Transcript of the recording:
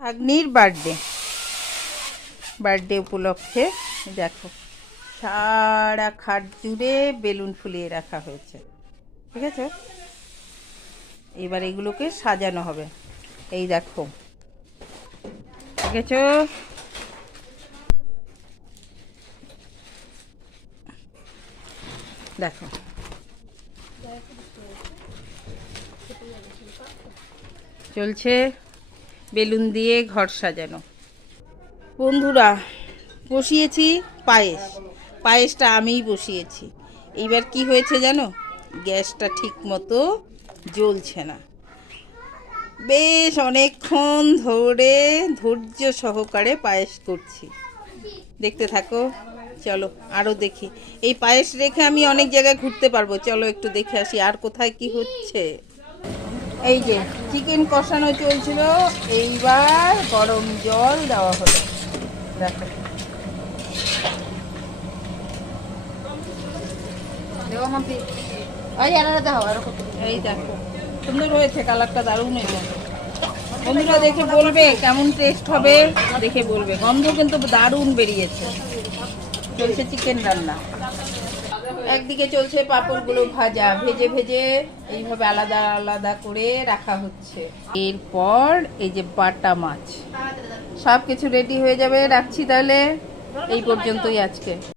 ভাগ্নির birthday উপলক্ষে দেখো সারা খাট জুড়ে বেলুন ফুলিয়ে রাখা হয়েছে। ঠিক আছে, এবার এগুলোকে সাজানো হবে। এই দেখো, ঠিক আছে, দেখো চলছে বেলুন দিয়ে ঘর সাজানো। বন্ধুরা, বসিয়েছি পায়েসটা আমিই বসিয়েছি। এইবার কি হয়েছে জানো, গ্যাসটা ঠিক মতো জ্বলছে না। বেশ অনেকক্ষণ ধরে ধৈর্য সহকারে পায়েস করছি, দেখতে থাকো। চলো আরও দেখি, এই পায়েস রেখে আমি অনেক জায়গায় ঘুরতে পারবো। চলো একটু দেখে আসি আর কোথায় কি হচ্ছে। এই যে চিকেন কষানো চলছিল, এইবার গরম জল দেওয়া হলো। দেখো, এই দেখো সুন্দর হয়েছে, কালারটা দারুণ হয়েছে। বন্ধুরা দেখে বলবে কেমন টেস্ট হবে, দেখে বলবে। গন্ধ কিন্তু দারুণ বেরিয়েছে। চলছে চিকেন রান্না, একদিকে চলছে পাঁপড়গুলো ভাজা, ভেজে ভেজে এইভাবে আলাদা আলাদা করে রাখা হচ্ছে। এরপর এই যে বাটা মাছ, সব কিছু রেডি হয়ে যাবে। রাখছি তাহলে, এই পর্যন্তই আজকে।